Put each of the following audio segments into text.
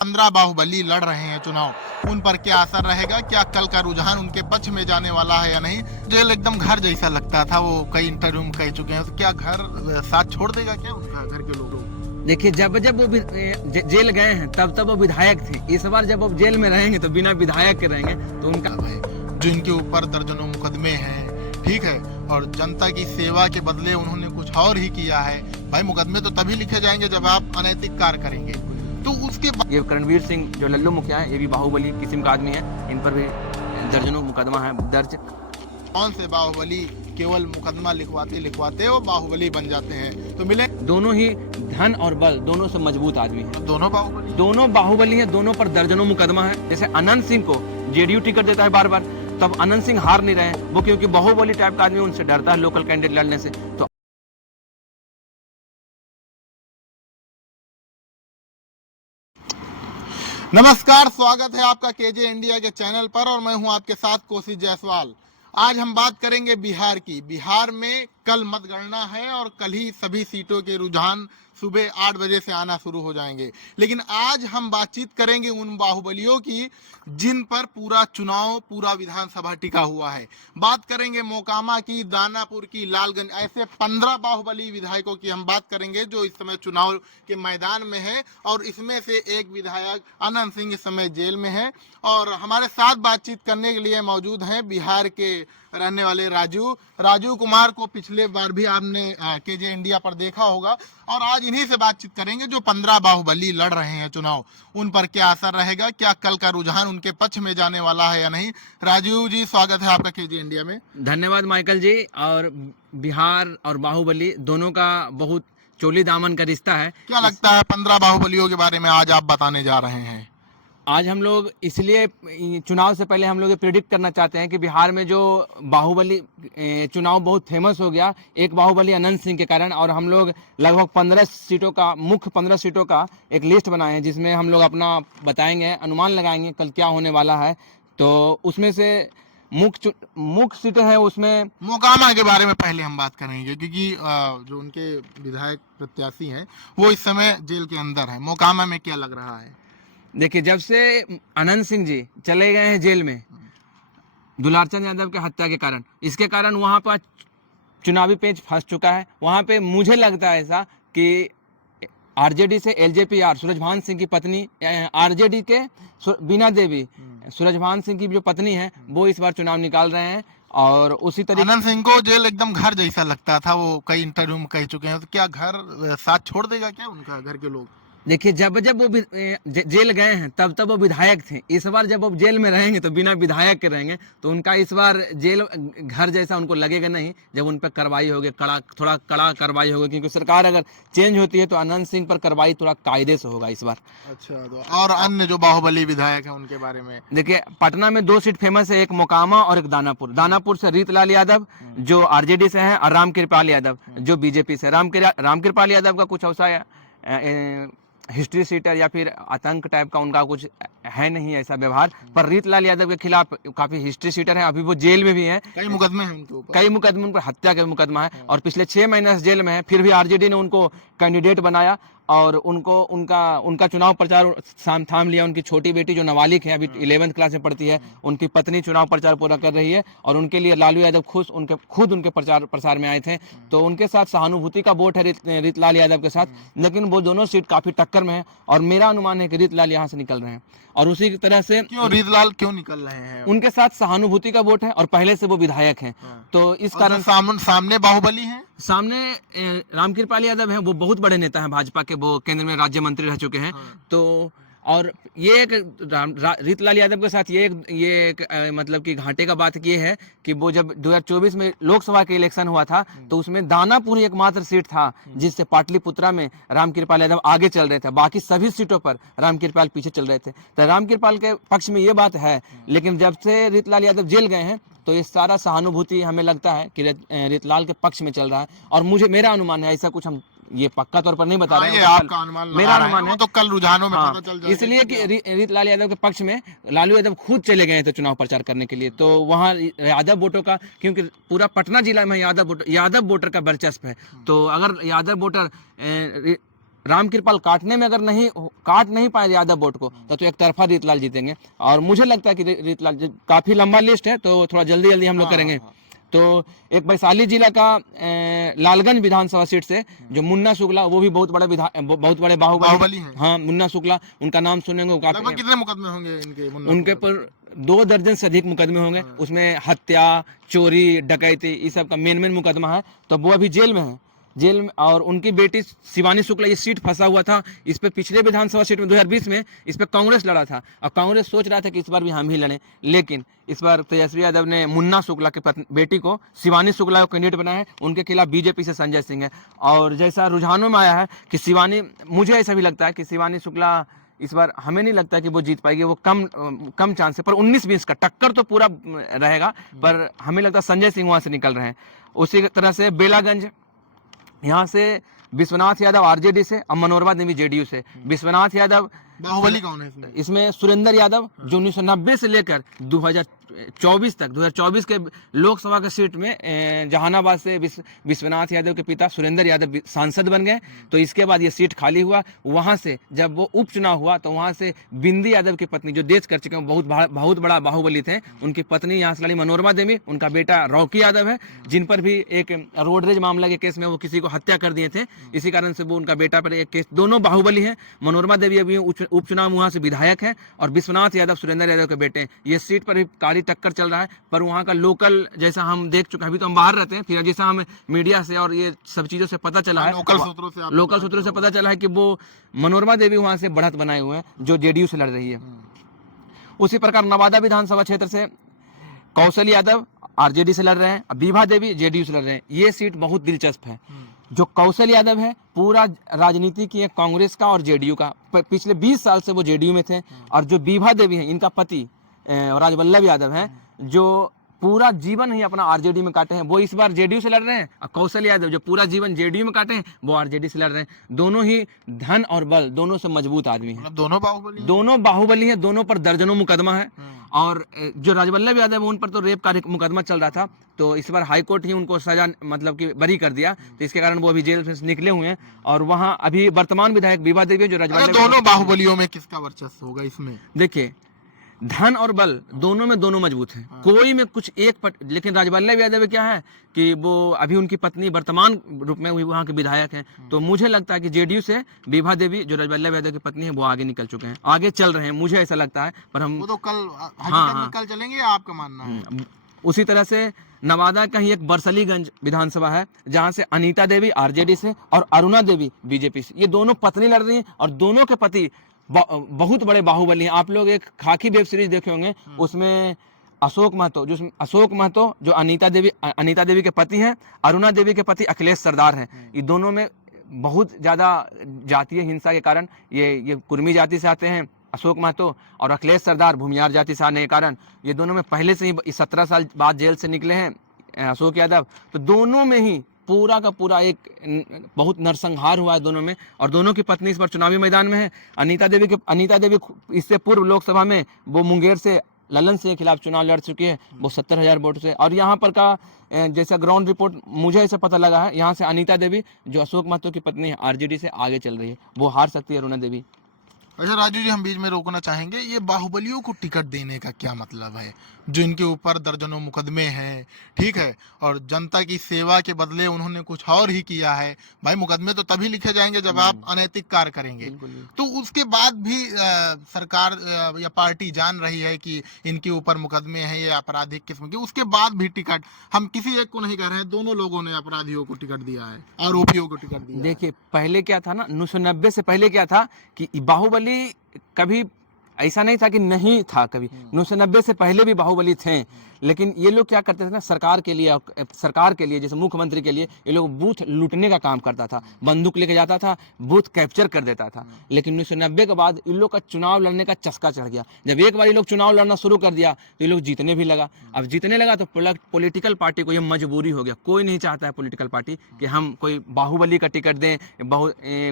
15 बाहुबली लड़ रहे हैं चुनाव, उन पर क्या असर रहेगा, क्या कल का रुझान उनके पक्ष में जाने वाला है या नहीं। जेल एकदम घर जैसा लगता था, वो कई इंटरव्यू में कह चुके हैं। तो क्या घर साथ छोड़ देगा क्या उनका, घर के लोग? देखिए, जब जब वो जेल गए हैं तब तब वो विधायक थे। इस बार जब वो जेल में रहेंगे तो बिना विधायक के रहेंगे, तो उनका जिनके ऊपर दर्जनों मुकदमे हैं, ठीक है, और जनता की सेवा के बदले उन्होंने कुछ और ही किया है। भाई, मुकदमे तो तभी लिखे जाएंगे जब आप अनैतिक कार्य करेंगे। तो उसके ये करणवीर सिंह जो लल्लू मुखिया है, ये भी बाहुबली किस्म का आदमी है। इन पर भी दर्जनों मुकदमा है दर्ज। कौन से बाहुबली केवल मुकदमा लिखवाते वो बाहुबली बन जाते हैं? तो मिले दोनों ही धन और बल दोनों से मजबूत आदमी है। दोनों बाहुबली है, दोनों पर दर्जनों मुकदमा है। जैसे अनंत सिंह को जेडीयू टिकट देता है बार बार, तब अनंत सिंह हार नहीं रहे, वो क्योंकि बाहुबली टाइप का आदमी, उनसे डरता है लोकल कैंडिडेट लड़ने से। तो नमस्कार, स्वागत है आपका केजे इंडिया के चैनल पर, और मैं हूं आपके साथ कोशिश जायसवाल। आज हम बात करेंगे बिहार की। बिहार में कल मतगणना है और कल ही सभी सीटों के रुझान सुबह 8 बजे से आना शुरू हो जाएंगे। लेकिन आज हम बातचीत करेंगे उन बाहुबलियों की जिन पर पूरा चुनाव, पूरा विधानसभा टिका हुआ है। बात करेंगे मोकामा की, दानापुर की, लालगंज, ऐसे 15 बाहुबली विधायकों की हम बात करेंगे जो इस समय चुनाव के मैदान में है। और इसमें से एक विधायक अनंत सिंह इस समय जेल में है। और हमारे साथ बातचीत करने के लिए मौजूद हैं बिहार के रहने वाले राजू कुमार को पिछले बार भी आपने केजे इंडिया पर देखा होगा। और आज इन्हीं से बातचीत करेंगे जो 15 बाहुबली लड़ रहे हैं चुनाव, उन पर क्या असर रहेगा, क्या कल का रुझान उनके पक्ष में जाने वाला है या नहीं। राजू जी, स्वागत है आपका केजे इंडिया में। धन्यवाद माइकल जी। और बिहार और बाहुबली दोनों का बहुत चोली दामन का रिश्ता है। क्या लगता है 15 बाहुबलियों के बारे में आज आप बताने जा रहे हैं? आज हम लोग इसलिए चुनाव से पहले हम लोग ये प्रिडिक्ट करना चाहते हैं कि बिहार में जो बाहुबली चुनाव बहुत फेमस हो गया, एक बाहुबली अनंत सिंह के कारण। और हम लोग लगभग 15 सीटों का, मुख्य 15 सीटों का एक लिस्ट बनाए हैं, जिसमें हम लोग अपना बताएंगे, अनुमान लगाएंगे कल क्या होने वाला है। तो उसमें से मुख्य सीटें हैं, उसमें मोकामा के बारे में पहले हम बात करेंगे, क्योंकि जो उनके विधायक प्रत्याशी हैं वो इस समय जेल के अंदर है। मोकामा में क्या लग रहा है? देखिए, जब से अनंत सिंह जी चले गए हैं जेल में दुलारचंद यादव के हत्या के कारण, इसके कारण वहाँ पर चुनावी पेच फंस चुका है। वहाँ पे मुझे लगता है ऐसा कि आरजेडी से एलजेपी सूरजभान सिंह की पत्नी, आरजेडी के बीना देवी, सूरजभान सिंह की जो पत्नी है, वो इस बार चुनाव निकाल रहे हैं। और उसी तरीके अनंत सिंह को जेल एकदम घर जैसा लगता था, वो कई इंटरव्यू में कह चुके हैं। तो क्या घर साथ छोड़ देगा क्या उनका, घर के लोग? देखिए, जब जब वो जेल गए हैं तब तब वो विधायक थे। इस बार जब वो जेल में रहेंगे तो बिना विधायक के रहेंगे, तो उनका इस बार जेल घर जैसा उनको लगेगा नहीं। जब उन पर कार्रवाई होगी, थोड़ा कड़ा कार्रवाई होगी, क्योंकि सरकार अगर चेंज होती है तो अनंत सिंह पर कार्रवाई थोड़ा कायदे से होगा इस बार। अच्छा, तो और अन्य जो बाहुबली विधायक हैं उनके बारे में? देखिए, पटना में 2 सीट फेमस है, एक मोकामा और एक दानापुर। दानापुर से रीतलाल यादव जो आरजेडी से हैं, और रामकृपाल यादव जो बीजेपी से। रामकृपाल यादव का कुछ ऐसा हिस्ट्री सीटर या फिर आतंक टाइप का उनका कुछ है नहीं ऐसा व्यवहार, पर रीतलाल यादव के खिलाफ काफी हिस्ट्री सीटर है। अभी वो जेल में भी हैं, कई मुकदमे हैं उनके ऊपर, कई मुकदमे उन पर हत्या का मुकदमा है, और पिछले 6 महीने से जेल में है। फिर भी आरजेडी ने उनको कैंडिडेट बनाया और उनको उनका चुनाव प्रचार थाम लिया। उनकी छोटी बेटी जो नाबालिग है, अभी 11th क्लास में पढ़ती है, उनकी पत्नी चुनाव प्रचार पूरा कर रही है। और उनके लिए लालू यादव खुद उनके प्रसार में आए थे। तो उनके साथ सहानुभूति का वोट है रीतलाल यादव के साथ। लेकिन वो दोनों सीट काफी टक्कर में है, और मेरा अनुमान है कि रीतलाल यहाँ से निकल रहे हैं। और उसी तरह से रीतलाल क्यों निकल रहे हैं? उनके साथ सहानुभूति का वोट है, और पहले से वो विधायक हैं। तो इस कारण सामने बाहुबली हैं, सामने रामकृपाल यादव हैं, वो बहुत बड़े नेता हैं भाजपा के, वो केंद्र में राज्य मंत्री रह चुके हैं। तो और ये एक रीतलाल यादव के साथ ये एक मतलब कि घाटे का बात ये है कि वो जब 2024 में लोकसभा के इलेक्शन हुआ था, तो उसमें दानापुर एकमात्र सीट था जिससे पाटलिपुत्रा में रामकृपाल यादव आगे चल रहे थे। बाकी सभी सीटों पर रामकृपाल पीछे चल रहे थे। तो रामकृपाल के पक्ष में ये बात है। लेकिन जब से रीतलाल यादव जेल गए हैं तो ये सारा सहानुभूति हमें लगता है कि रीतलाल के पक्ष में चल रहा है। और मेरा अनुमान है, ऐसा कुछ हम ये पक्का तौर पर नहीं बता रहे हैं, आपका अनुमान मेरा अनुमान है, तो कल रुझानों में पता चल जाएगा। इसलिए कि रीतलाल यादव के पक्ष में लालू यादव खुद चले गए थे चुनाव प्रचार करने के लिए। तो वहाँ यादव वोटों का, क्योंकि पूरा पटना जिला में यादव वोटर का वर्चस्व है। तो अगर यादव वोटर राम कृपाल काटने में अगर काट नहीं पाए यादव वोट को तो एक तरफा रीतलाल जीतेंगे। और मुझे लगता है कि रीतलाल, काफी लंबा लिस्ट है तो थोड़ा जल्दी जल्दी हम लोग करेंगे। तो एक वैशाली जिला का लालगंज विधानसभा सीट से जो मुन्ना शुक्ला, वो भी बहुत बड़े बाहुबली हैं। हाँ, मुन्ना शुक्ला, उनका नाम सुनेंगे। लगभग कितने मुकदमे होंगे उनके पर 2 दर्जन से अधिक मुकदमे होंगे। उसमें हत्या, चोरी, डकैती, इस सब का मेन मुकदमा है। तो वो अभी जेल में है, जेल में। और उनकी बेटी शिवानी शुक्ला, ये सीट फंसा हुआ था इस पे। पिछले विधानसभा सीट में 2020 में इस पे कांग्रेस लड़ा था और कांग्रेस सोच रहा था कि इस बार भी हम ही लड़ें, लेकिन इस बार तेजस्वी यादव ने मुन्ना शुक्ला के बेटी को, शिवानी शुक्ला को कैंडिडेट बनाया है। उनके खिलाफ बीजेपी से संजय सिंह है। और जैसा रुझानों में आया है कि मुझे ऐसा भी लगता है कि शिवानी शुक्ला इस बार, हमें नहीं लगता कि वो जीत पाएगी। वो कम चांस है, पर 19-20 का टक्कर तो पूरा रहेगा। पर हमें लगता है संजय सिंह वहां से निकल रहे हैं। उसी तरह से बेलागंज, यहाँ से विश्वनाथ यादव आरजेडी से और मनोरमा देवी जेडीयू से। विश्वनाथ यादव बाहुबली कौन है इसमें सुरेंद्र यादव, जो 1990 से लेकर 2024 तक, 2024 के लोकसभा के सीट में जहानाबाद से विश्वनाथ यादव के पिता सुरेंद्र यादव सांसद बन गए। तो इसके बाद ये सीट खाली हुआ। वहां से जब वो उपचुनाव हुआ तो वहां से बिंदी यादव की पत्नी, जो देश कर चुके हैं, बहुत बड़ा बाहुबली थे, उनकी पत्नी यहाँ से लड़ी मनोरमा देवी। उनका बेटा रॉकी यादव है, जिन पर भी एक रोडरेज मामला के केस में वो किसी को हत्या कर दिए थे, इसी कारण से वो उनका बेटा पर एक केस। दोनों बाहुबली है। मनोरमा देवी अभी उपचुनाव वहां से विधायक है और विश्वनाथ यादव सुरेंद्र यादव के बेटे। ये सीट पर भी कारी टक्कर चल रहा है। पर वहां का लोकल, जैसा हम देख चुके हैं, अभी तो हम बाहर रहते हैं, फिर जैसा हमें मीडिया से और ये सब चीजों से पता चला है, लोकल सूत्रों से पता चला है कि वो मनोरमा देवी वहां से बढ़त बनाए हुए हैं, जो जेडीयू से लड़ रही है। उसी प्रकार नवादा विधानसभा क्षेत्र से कौशल यादव आरजेडी से लड़ रहे हैं, बीभा देवी जेडीयू से लड़ रहे हैं। ये सीट बहुत दिलचस्प है। जो कौशल यादव है, पूरा राजनीति की है कांग्रेस का और जेडीयू का। पिछले 20 साल से वो जेडीयू में थे। और जो बीभा देवी है, इनका पति राजवल्लभ यादव हैं, जो पूरा जीवन ही अपना आरजेडी में काटे हैं, वो इस बार जेडीयू से लड़ रहे हैं। और कौशल यादव, जो पूरा जीवन जेडीयू में काटे हैं, वो आरजेडी से लड़ रहे हैं। दोनों ही धन और बल दोनों से मजबूत आदमी हैं। दोनों बाहुबली हैं, दोनों पर दर्जनों मुकदमा है। और जो राजवल्लभ यादव, उन पर तो रेप का मुकदमा चल रहा था, तो इस बार हाईकोर्ट ही उनको सजा, मतलब कि बरी कर दिया। तो इसके कारण वो अभी जेल से निकले हुए हैं। और वहाँ अभी वर्तमान विधायक बीभा देवी, जो राजवल्लभ, दोनों बाहुबलियों में किसका वर्चस्व होगा इसमें? देखिए, धन और बल दोनों मजबूत हैं। कोई में कुछ लेकिन राजवल्लभ यादव क्या है कि वो अभी, उनकी पत्नी वर्तमान रूप में वहाँ के विधायक हैं। तो मुझे लगता है कि जेडीयू से बीभा देवी, जो राजवल्लभ यादव की पत्नी है, वो आगे निकल चुके हैं, आगे चल रहे हैं, मुझे ऐसा लगता है। पर हम वो तो कल चलेंगे, आपका मानना है? उसी तरह से नवादा का ही एक बरसलीगंज विधानसभा है, जहां से अनीता देवी आरजेडी से और अरुणा देवी बीजेपी से, ये दोनों पत्नी लड़ रही हैं। और दोनों के पति बहुत बड़े बाहुबली हैं। आप लोग एक खाकी वेब सीरीज देखे होंगे, उसमें अशोक महतो जो अनीता देवी के पति हैं, अरुणा देवी के पति अखिलेश सरदार हैं। ये दोनों में बहुत ज्यादा जातीय हिंसा के कारण, ये कुर्मी जाति से आते हैं अशोक महतो, और अखिलेश सरदार भूमियार जाति से आने के कारण ये दोनों में पहले से ही 17 साल बाद जेल से निकले हैं अशोक यादव। तो दोनों में ही पूरा का पूरा एक बहुत नरसंहार हुआ है दोनों में। और दोनों की पत्नी इस बार चुनावी मैदान में है। अनीता देवी इससे पूर्व लोकसभा में वो मुंगेर से ललन सिंह के खिलाफ चुनाव लड़ चुकी है, वो 70,000 वोट से। और यहाँ पर का जैसा ग्राउंड रिपोर्ट मुझे ऐसा पता लगा है, यहाँ से अनीता देवी, जो अशोक महतो की पत्नी है, आरजेडी से आगे चल रही है, वो हार सकती है अरुणा देवी। अच्छा राजू जी, हम बीच में रोकना चाहेंगे, ये बाहुबलियों को टिकट देने का क्या मतलब है, जो इनके ऊपर दर्जनों मुकदमे हैं, ठीक है, और जनता की सेवा के बदले उन्होंने कुछ और ही किया है। भाई, मुकदमे तो तभी लिखे जाएंगे जब आप अनैतिक कार्य करेंगे। तो उसके बाद भी सरकार या पार्टी जान रही है कि इनके ऊपर मुकदमे हैं, ये आपराधिक किस्म के, उसके बाद भी टिकट, हम किसी एक को नहीं कह रहे हैं, दोनों लोगों ने अपराधियों को टिकट दिया है, आरोपियों को टिकट दिया। देखिए, पहले क्या था ना, 1990 से पहले क्या था कि बाहुबली कभी ऐसा नहीं था कि नहीं था, कभी 1990 से पहले भी बाहुबली थे। लेकिन ये लोग क्या करते थे ना, सरकार के लिए जैसे मुख्यमंत्री के लिए ये लोग बूथ लूटने का काम करता था, बंदूक लेके जाता था, बूथ कैप्चर कर देता था। लेकिन 1990 के बाद इन लोग का चुनाव लड़ने का चस्का चढ़ गया। जब एक बार ये लोग चुनाव लड़ना शुरू कर दिया तो ये लोग जीतने भी लगा। अब जीतने लगा तो पॉलिटिकल पार्टी को ये मजबूरी हो गया। कोई नहीं चाहता है पॉलिटिकल पार्टी कि हम कोई बाहुबली का टिकट दें,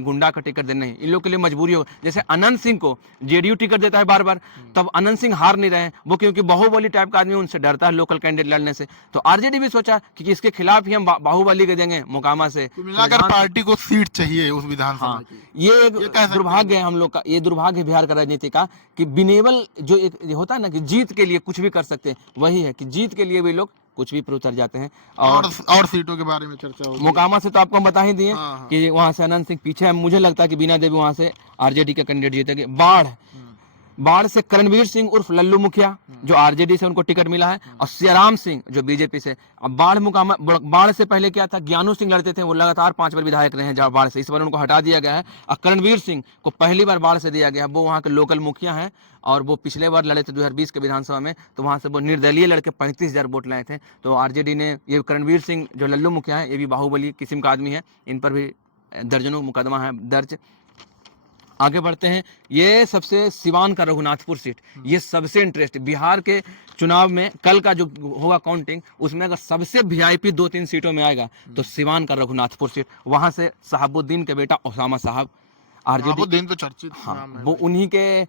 गुंडा का टिकट दें, नहीं, इन लोग के लिए मजबूरी हो। जैसे अनंत सिंह को जेडीयू टिकट देता चुका है बार बार, तब अनंत सिंह हार नहीं रहे हैं वो, क्योंकि बाहुबली टाइप का आदमी उनसे डरता है लोकल कैंडिडेट लड़ने से। तो आरजेडी भी सोचा कि इसके खिलाफ ही हम बाहुबली के देंगे मोकामा से। तो मिलाकर पार्टी को सीट चाहिए उस विधानसभा हाँ, की। ये एक कह सकते हैं। दुर्भाग्य है हम लोग का, ये दुर्भाग्य है बिहार का राजनीति का कि बिनेवल जो एक ये होता है ना कि जीत के लिए कुछ भी कर सकते हैं, वही है कि जीत के लिए भी लोग कुछ भी पर उतर जाते हैं। और सीटों के बारे में चर्चा होगी। मोकामा से तो आपको हम बता ही दिए हाँ, हाँ। कि वहां से अनंत सिंह पीछे है, मुझे लगता है कि बीना देवी वहां से आरजेडी के कैंडिडेट जीतेंगे। बाढ़ से करणवीर सिंह उर्फ लल्लू मुखिया जो आरजेडी से उनको टिकट मिला है, और सियाराम सिंह जो बीजेपी से। अब बाढ़ से पहले क्या था, ज्ञानू सिंह लड़ते थे, वो लगातार 5 बार विधायक रहे हैं बाढ़ से, इस बार उनको हटा दिया गया है। और करणवीर सिंह को पहली बार बाढ़ से दिया गया है, वो वहाँ के लोकल मुखिया हैं और वो पिछले बार लड़े थे 2020 के विधानसभा में, तो वहाँ से वो निर्दलीय लड़के 35,000 वोट लाए थे। तो आरजेडी ने ये करणवीर सिंह जो लल्लू मुखिया है, ये भी बाहुबली किस्म का आदमी है, इन पर भी दर्जनों मुकदमा है दर्ज। आगे बढ़ते हैं, ये सबसे सिवान का रघुनाथपुर सीट, ये सबसे इंटरेस्ट बिहार के चुनाव में कल का जो होगा काउंटिंग, उसमें अगर सबसे वीआईपी 2-3 सीटों में आएगा तो सिवान का रघुनाथपुर सीट, वहां से शहाबुद्दीन के बेटा ओसामा साहब आरजेडी। दिन तो चर्चित हाँ, नाम है। वो उन्हीं के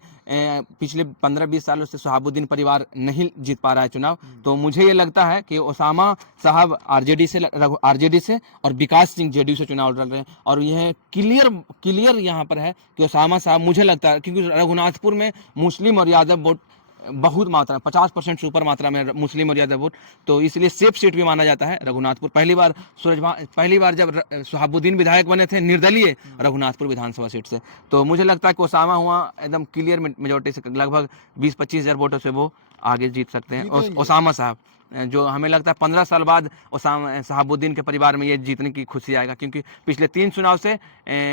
पिछले 15-20 सालों से शहाबुद्दीन परिवार नहीं जीत पा रहा है चुनाव, तो मुझे ये लगता है कि ओसामा साहब आरजेडी से और विकास सिंह जेडीयू से चुनाव लड़ रहे हैं। और यह क्लियर यहाँ पर है कि ओसामा साहब, मुझे लगता है क्योंकि रघुनाथपुर में मुस्लिम और यादव वोट बहुत मात्रा 50% से ऊपर मात्रा में मुस्लिम और यादव वोट, तो इसलिए सेफ सीट भी माना जाता है रघुनाथपुर। पहली बार जब शहाबुद्दीन विधायक बने थे निर्दलीय रघुनाथपुर विधानसभा सीट से, तो मुझे लगता है कि ओसामा हुआ एकदम क्लियर मेजोरिटी से, लगभग 20-25 हज़ार वोटों से वो आगे जीत सकते हैं। ओसामा साहब, जो हमें लगता है 15 साल बाद शहाबुद्दीन के परिवार में ये जीतने की खुशी आएगा, क्योंकि पिछले 3 चुनाव से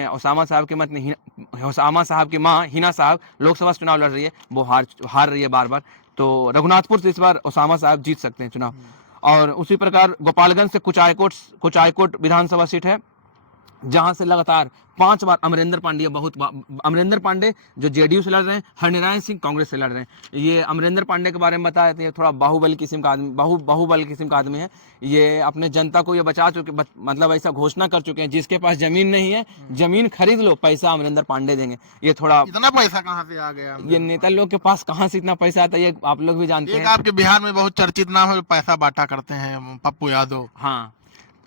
ओसामा साहब की मां हिना साहब लोकसभा चुनाव लड़ रही है, वो हार रही है बार बार। तो रघुनाथपुर से इस बार ओसामा साहब जीत सकते हैं चुनाव। और उसी प्रकार गोपालगंज से कुचायकोट विधानसभा सीट है, जहां से लगातार 5 बार अमरेंद्र पांडे जो जेडीयू से लड़ रहे हैं, हरनारायण सिंह कांग्रेस से लड़ रहे हैं। ये अमरेंद्र पांडे के बारे में बताया था, ये थोड़ा बाहुबल किस्म का आदमी है। ये अपने जनता को ये बचा चुके, मतलब ऐसा घोषणा कर चुके हैं, जिसके पास जमीन नहीं है, जमीन खरीद लो, पैसा अमरेंद्र पांडे देंगे। ये थोड़ा इतना पैसा कहाँ से आ गया? ये नेता लोग के पास कहाँ से इतना पैसा आता है, ये आप लोग भी जानते हैं। आपके बिहार में बहुत चर्चित नाम है, पैसा बांटा करते हैं, पप्पू यादव। हाँ,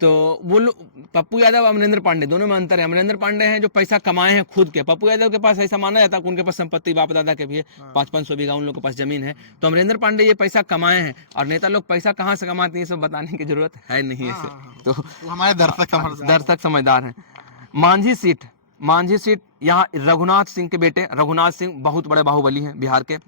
तो वो लोग, पप्पू यादव अमरेंद्र पांडे दोनों में अंतर है। अमरेंद्र पांडे हैं जो पैसा कमाए हैं खुद के, पप्पू यादव के पास ऐसा माना जाता है कि उनके पास संपत्ति बाप दादा के भी है, 500-500 बीघा उन लोगों के पास जमीन है। तो अमरेंद्र पांडे ये पैसा कमाए हैं, और नेता लोग पैसा कहाँ से कमाते हैं ये सब बताने की जरूरत है नहीं है। तो हमारे दर्शक समझदार हैं। मांझी सीट यहाँ रघुनाथ सिंह के बेटे, रघुनाथ सिंह बहुत बड़े बाहुबली हैं बिहार के,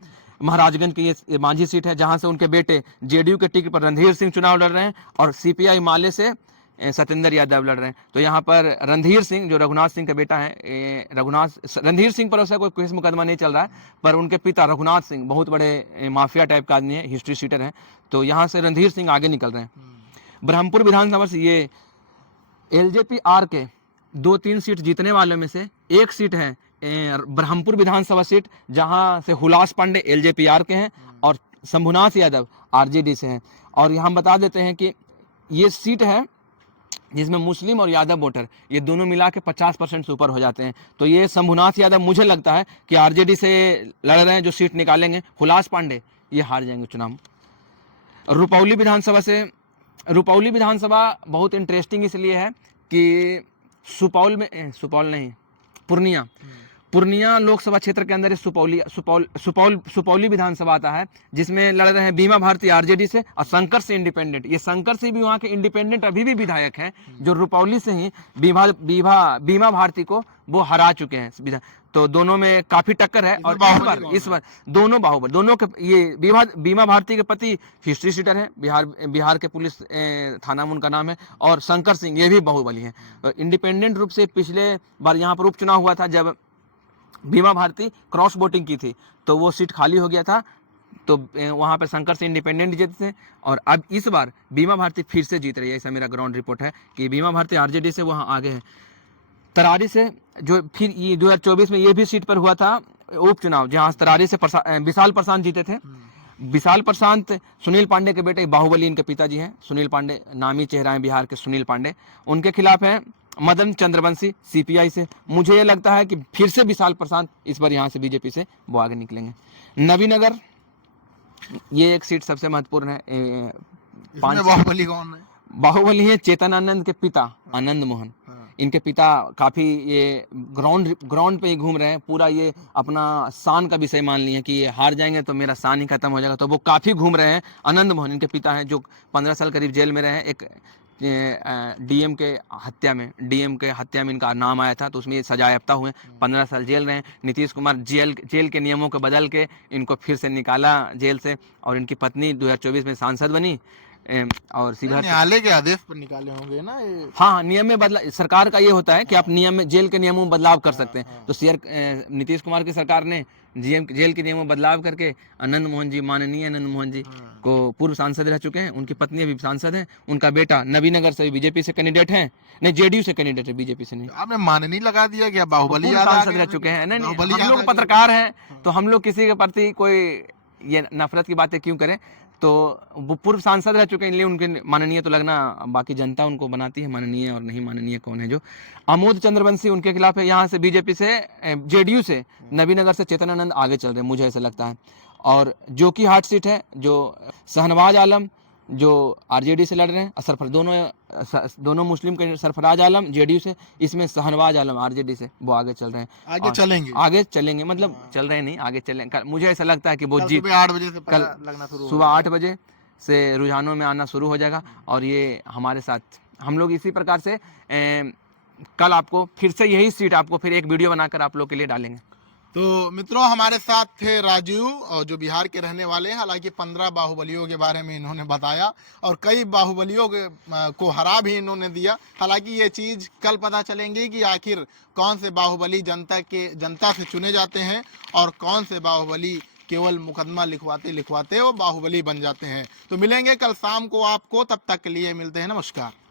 महाराजगंज की ये मांझी सीट है, जहां से उनके बेटे जेडीयू के टिकट पर रणधीर सिंह चुनाव लड़ रहे हैं, और सीपीआई माले से सत्येंद्र यादव लड़ रहे हैं। तो यहाँ पर रणधीर सिंह जो रघुनाथ सिंह के बेटा है, रणधीर सिंह पर ऐसा कोई केस मुकदमा नहीं चल रहा है, पर उनके पिता रघुनाथ सिंह बहुत बड़े माफिया टाइप का आदमी है, हिस्ट्री शीटर है, तो यहाँ से रणधीर सिंह आगे निकल रहे हैं। ब्रह्मपुर विधानसभा से ये एलजेपी आर के 2-3 सीट जीतने वालों में से एक सीट है ब्रह्मपुर विधानसभा सीट, जहां से हुलास पांडे एलजेपी आर के हैं और शंभुनाथ यादव आरजेडी से हैं। और यहाँ बता देते हैं कि ये सीट है जिसमें मुस्लिम और यादव वोटर ये दोनों मिला के 50% से ऊपर हो जाते हैं। तो ये शंभुनाथ यादव मुझे लगता है कि आरजेडी से लड़ रहे हैं, जो सीट निकालेंगे। हुलास पांडे ये हार जाएंगे चुनाव। रुपौली विधानसभा बहुत इंटरेस्टिंग इसलिए है कि पूर्णिया लोकसभा क्षेत्र के अंदर सुपौली विधानसभा आता है, जिसमें लड़ रहे हैं बीमा भारती आरजेडी से और शंकर से इंडिपेंडेंट। ये शंकर से भी वहाँ के इंडिपेंडेंट अभी भी विधायक हैं, जो रुपौली से ही बीमा भारती को वो हरा चुके हैं। तो दोनों में काफी टक्कर है। और इस बार दोनों के ये बीमा भारती के पति हिस्ट्री शीटर है, बिहार के पुलिस थाना में उनका नाम है, और शंकर सिंह ये भी बाहुबली हैं। इंडिपेंडेंट रूप से पिछले बार यहाँ पर उपचुनाव हुआ था, जब बीमा भारती क्रॉस वोटिंग की थी, तो वो सीट खाली हो गया था, तो वहाँ पर शंकर से इंडिपेंडेंट जीते थे। और अब इस बार बीमा भारती फिर से जीत रही है, ऐसा मेरा ग्राउंड रिपोर्ट है कि बीमा भारती आरजेडी से वहाँ आगे है। तरारी से जो फिर ये 2024 में ये भी सीट पर हुआ था उपचुनाव, जहाँ तरारी से विशाल प्रशांत जीते थे। विशाल प्रशांत सुनील पांडे के बेटे, बाहुबली इनके पिताजी हैं। सुनील पांडे नामी चेहरा है बिहार के, सुनील पांडे। उनके खिलाफ है मदन चंद्रवंशी सीपीआई से। मुझे ये लगता है कि फिर से विशाल प्रशांत इस बार यहाँ से बीजेपी से वो आगे निकलेंगे। नवीनगर, ये एक सीट सबसे महत्वपूर्ण है। इसमें बाहुबली कौन है? बाहुबली है चेतन आनंद के पिता आनंद मोहन। इनके पिता काफी ये ग्राउंड पे ही घूम रहे हैं, पूरा ये अपना शान का विषय मान लिए कि ये हार जाएंगे तो मेरा शान ही खत्म हो जाएगा, तो वो काफी घूम रहे हैं। आनंद मोहन इनके पिता हैं, जो 15 साल करीब जेल में रहे हैं। एक डीएम के हत्या में इनका नाम आया था, तो उसमें सजा याफ्ता हुए, 15 साल जेल रहे। नीतीश कुमार जेल के नियमों को बदल के इनको फिर से निकाला जेल से, और इनकी पत्नी 2024 में सांसद बनी। और न्यायालय के आदेश पर निकाले होंगे ना ये। हाँ, नियम में बदला, सरकार का ये होता है कि आप नियम में, जेल के नियमों में बदलाव कर सकते हैं। तो नीतीश कुमार की सरकार ने जेल के नियमों में बदलाव करके आनंद मोहन जी, माननीय आनंद मोहन जी को पूर्व सांसद रह चुके हैं। उनकी पत्नी अभी सांसद है। उनका बेटा नवीनगर से बीजेपी से कैंडिडेट है, नहीं जेडीयू से कैंडिडेट है, बीजेपी से नहीं। आपने माननीय लगा दिया क्या? बाहुबली सांसद रह चुके हैं। नहीं, हम लोग पत्रकार हैं, तो हम लोग किसी के प्रति कोई ये नफरत की बातें क्यों करें। तो वो पूर्व सांसद रह चुके हैं, इसलिए उनके माननीय तो लगना, बाकी जनता उनको बनाती है माननीय और नहीं माननीय कौन है। जो अमोद चंद्रवंशी उनके खिलाफ है, यहाँ से बीजेपी से, जेडीयू से, नवीनगर से चेतनानंद आगे चल रहे हैं, मुझे ऐसा लगता है। और जो की हार्ट सीट है, जो शहनवाज आलम जो आरजेडी से लड़ रहे हैं, दोनों मुस्लिम के, सरफराज आलम जेडीयू से, इसमें शहनवाज आलम आरजेडी से, वो आगे चल रहे हैं। आगे चलेंगे मतलब चल रहे नहीं, आगे चलेंगे। मुझे ऐसा लगता है कि वो जीत, सुबह 8 बजे से कल सुबह 8 बजे से रुझानों में आना शुरू हो जाएगा। और ये हमारे साथ हम लोग इसी प्रकार से कल आपको फिर से यही सीट आपको फिर एक वीडियो बनाकर आप लोग के लिए डालेंगे। तो मित्रों, हमारे साथ थे राजू, और जो बिहार के रहने वाले हैं। हालांकि 15 बाहुबलियों के बारे में इन्होंने बताया, और कई बाहुबलियों को हरा भी इन्होंने दिया। हालांकि ये चीज़ कल पता चलेंगी कि आखिर कौन से बाहुबली जनता से चुने जाते हैं, और कौन से बाहुबली केवल मुकदमा लिखवाते वो बाहुबली बन जाते हैं। तो मिलेंगे कल शाम को आपको, तब तक के लिए मिलते हैं, नमस्कार।